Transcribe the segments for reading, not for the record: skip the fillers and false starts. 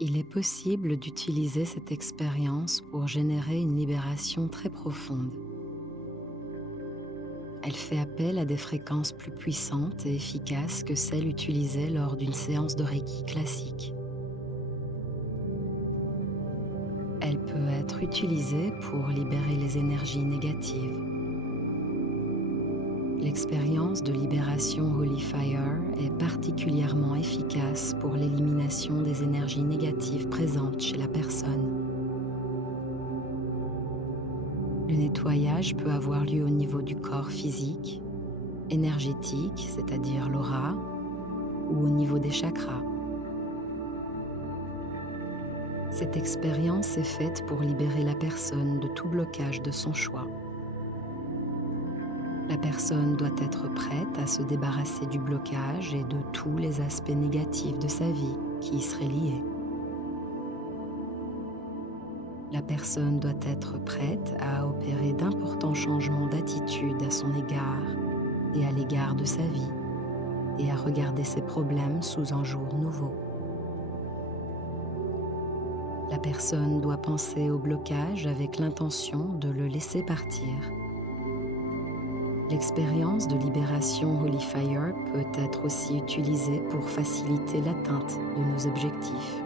Il est possible d'utiliser cette expérience pour générer une libération très profonde. Elle fait appel à des fréquences plus puissantes et efficaces que celles utilisées lors d'une séance de Reiki classique. Elle peut être utilisée pour libérer les énergies négatives. L'expérience de libération Holy Fire est particulièrement efficace pour l'élimination des énergies négatives présentes chez la personne. Le nettoyage peut avoir lieu au niveau du corps physique, énergétique, c'est-à-dire l'aura, ou au niveau des chakras. Cette expérience est faite pour libérer la personne de tout blocage de son choix. La personne doit être prête à se débarrasser du blocage et de tous les aspects négatifs de sa vie qui y seraient liés. La personne doit être prête à opérer d'importants changements d'attitude à son égard et à l'égard de sa vie, et à regarder ses problèmes sous un jour nouveau. La personne doit penser au blocage avec l'intention de le laisser partir. L'expérience de libération Holy Fire peut être aussi utilisée pour faciliter l'atteinte de nos objectifs.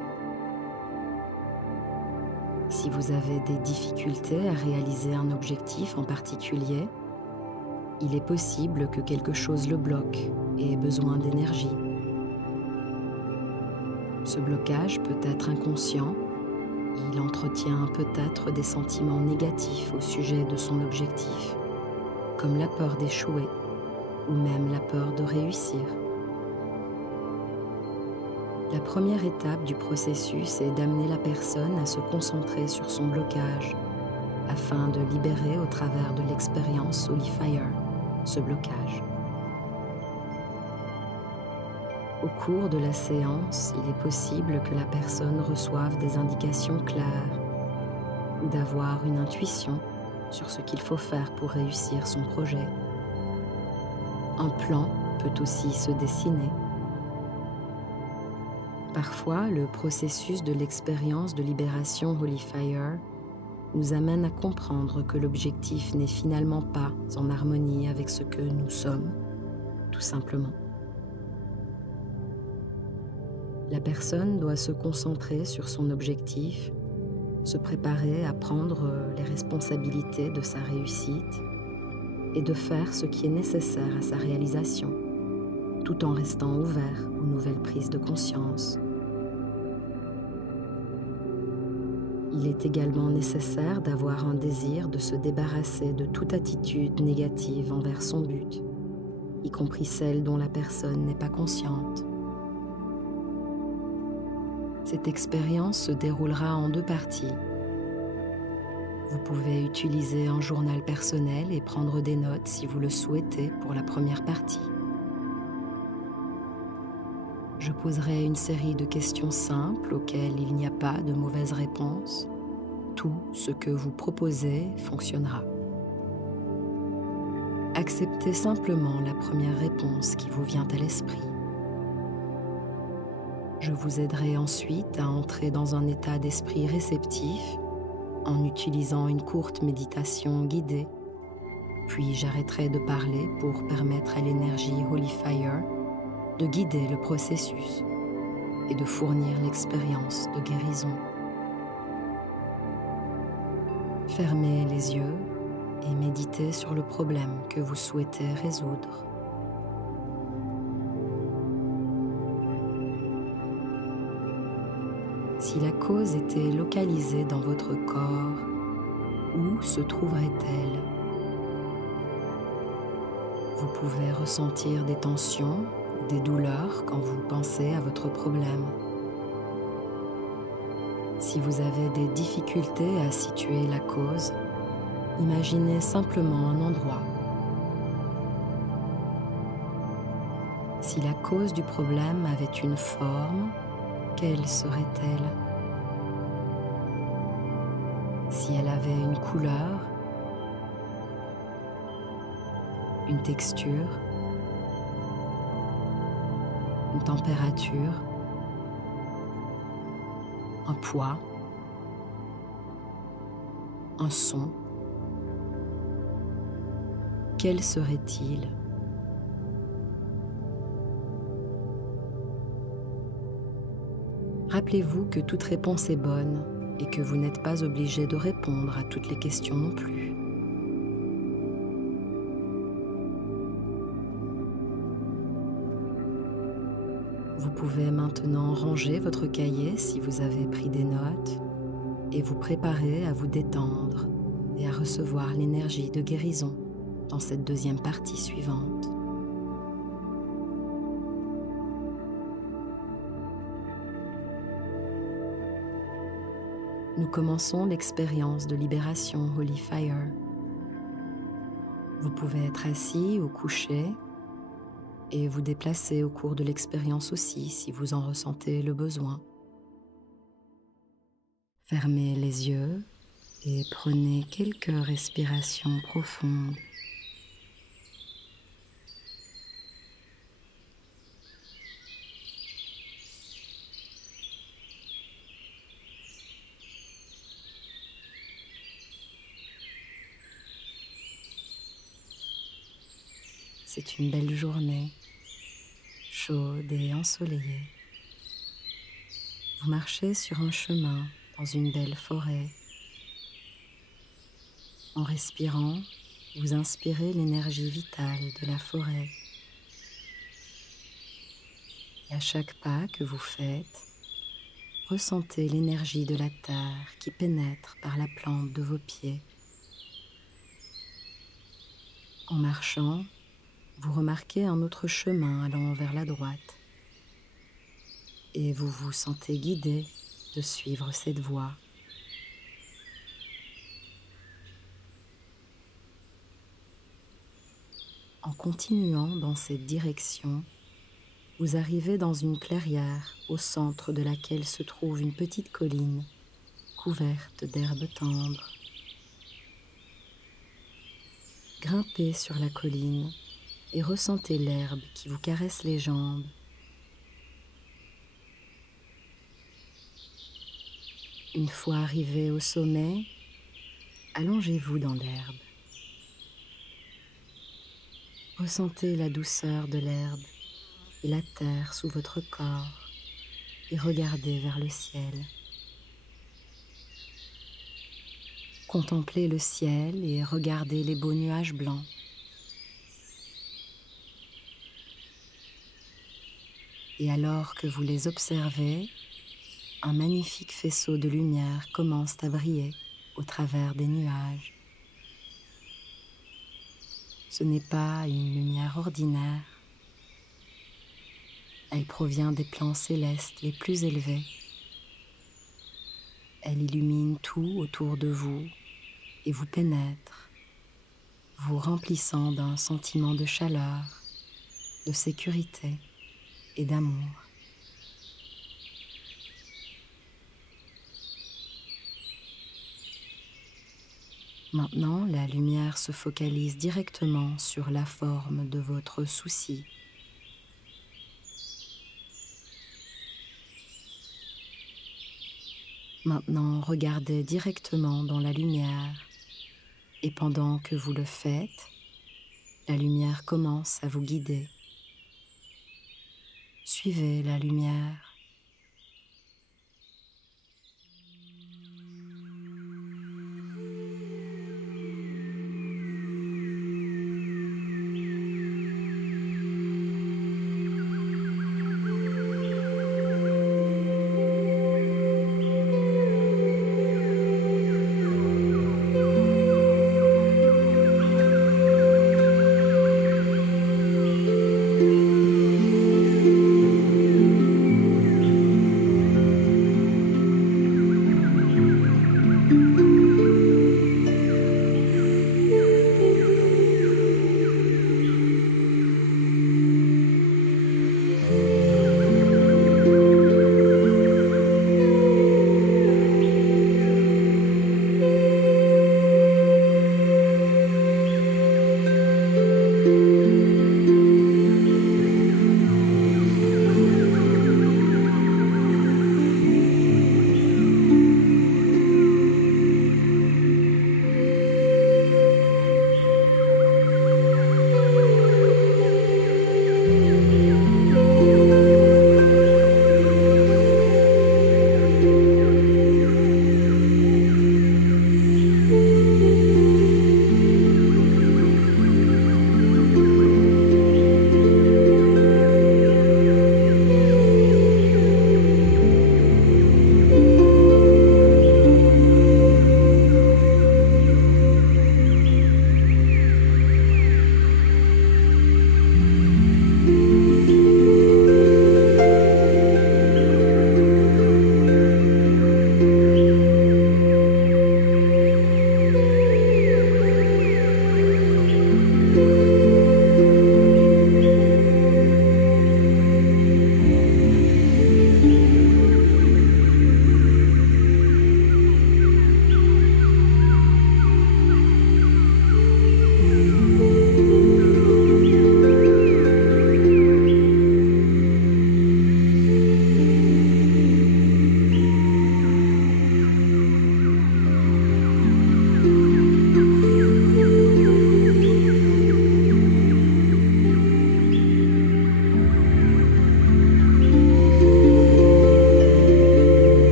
Si vous avez des difficultés à réaliser un objectif en particulier, il est possible que quelque chose le bloque et ait besoin d'énergie. Ce blocage peut être inconscient. Il entretient peut-être des sentiments négatifs au sujet de son objectif, comme la peur d'échouer ou même la peur de réussir. La première étape du processus est d'amener la personne à se concentrer sur son blocage afin de libérer au travers de l'expérience Holy Fire ce blocage. Au cours de la séance, il est possible que la personne reçoive des indications claires ou d'avoir une intuition sur ce qu'il faut faire pour réussir son projet. Un plan peut aussi se dessiner. Parfois, le processus de l'expérience de libération Holy Fire nous amène à comprendre que l'objectif n'est finalement pas en harmonie avec ce que nous sommes, tout simplement. La personne doit se concentrer sur son objectif, se préparer à prendre les responsabilités de sa réussite et de faire ce qui est nécessaire à sa réalisation, tout en restant ouvert aux nouvelles prises de conscience. Il est également nécessaire d'avoir un désir de se débarrasser de toute attitude négative envers son but, y compris celle dont la personne n'est pas consciente. Cette expérience se déroulera en 2 parties. Vous pouvez utiliser un journal personnel et prendre des notes si vous le souhaitez pour la première partie. Je poserai une série de questions simples auxquelles il n'y a pas de mauvaise réponse. Tout ce que vous proposez fonctionnera. Acceptez simplement la première réponse qui vous vient à l'esprit. Je vous aiderai ensuite à entrer dans un état d'esprit réceptif en utilisant une courte méditation guidée, puis j'arrêterai de parler pour permettre à l'énergie Holy Fire de guider le processus et de fournir l'expérience de guérison. Fermez les yeux et méditez sur le problème que vous souhaitez résoudre. Si la cause était localisée dans votre corps, où se trouverait-elle? Vous pouvez ressentir des tensions ou des douleurs quand vous pensez à votre problème. Si vous avez des difficultés à situer la cause, imaginez simplement un endroit. Si la cause du problème avait une forme, quelle serait-elle? Si elle avait une couleur, une texture, une température, un poids, un son. Quel serait-il ? Rappelez-vous que toute réponse est bonne et que vous n'êtes pas obligé de répondre à toutes les questions non plus. Vous pouvez maintenant ranger votre cahier si vous avez pris des notes et vous préparer à vous détendre et à recevoir l'énergie de guérison dans cette deuxième partie suivante. Nous commençons l'expérience de libération Holy Fire. Vous pouvez être assis ou couché et vous déplacer au cours de l'expérience aussi si vous en ressentez le besoin. Fermez les yeux et prenez quelques respirations profondes. C'est une belle journée, chaude et ensoleillée. Vous marchez sur un chemin dans une belle forêt. En respirant, vous inspirez l'énergie vitale de la forêt. Et à chaque pas que vous faites, ressentez l'énergie de la terre qui pénètre par la plante de vos pieds. En marchant, vous remarquez un autre chemin allant vers la droite et vous vous sentez guidé de suivre cette voie. En continuant dans cette direction, vous arrivez dans une clairière au centre de laquelle se trouve une petite colline couverte d'herbes tendres. Grimpez sur la colline et ressentez l'herbe qui vous caresse les jambes. Une fois arrivé au sommet, allongez-vous dans l'herbe. Ressentez la douceur de l'herbe et la terre sous votre corps et regardez vers le ciel. Contemplez le ciel et regardez les beaux nuages blancs. Et alors que vous les observez, un magnifique faisceau de lumière commence à briller au travers des nuages. Ce n'est pas une lumière ordinaire. Elle provient des plans célestes les plus élevés. Elle illumine tout autour de vous et vous pénètre, vous remplissant d'un sentiment de chaleur, de sécurité et d'amour. Maintenant, la lumière se focalise directement sur la forme de votre souci. Maintenant, regardez directement dans la lumière et pendant que vous le faites, la lumière commence à vous guider. Suivez la lumière.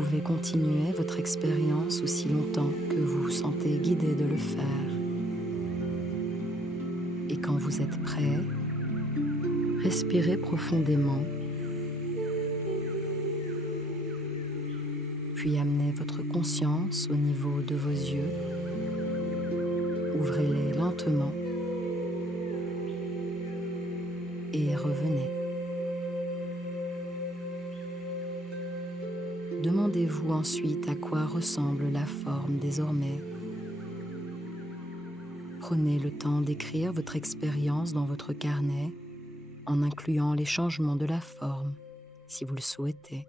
pouvez continuer votre expérience aussi longtemps que vous vous sentez guidé de le faire. Et quand vous êtes prêt, respirez profondément, puis amenez votre conscience au niveau de vos yeux. Ouvrez-les lentement et revenez. Demandez-vous ensuite à quoi ressemble la forme désormais. Prenez le temps d'écrire votre expérience dans votre carnet en incluant les changements de la forme, si vous le souhaitez.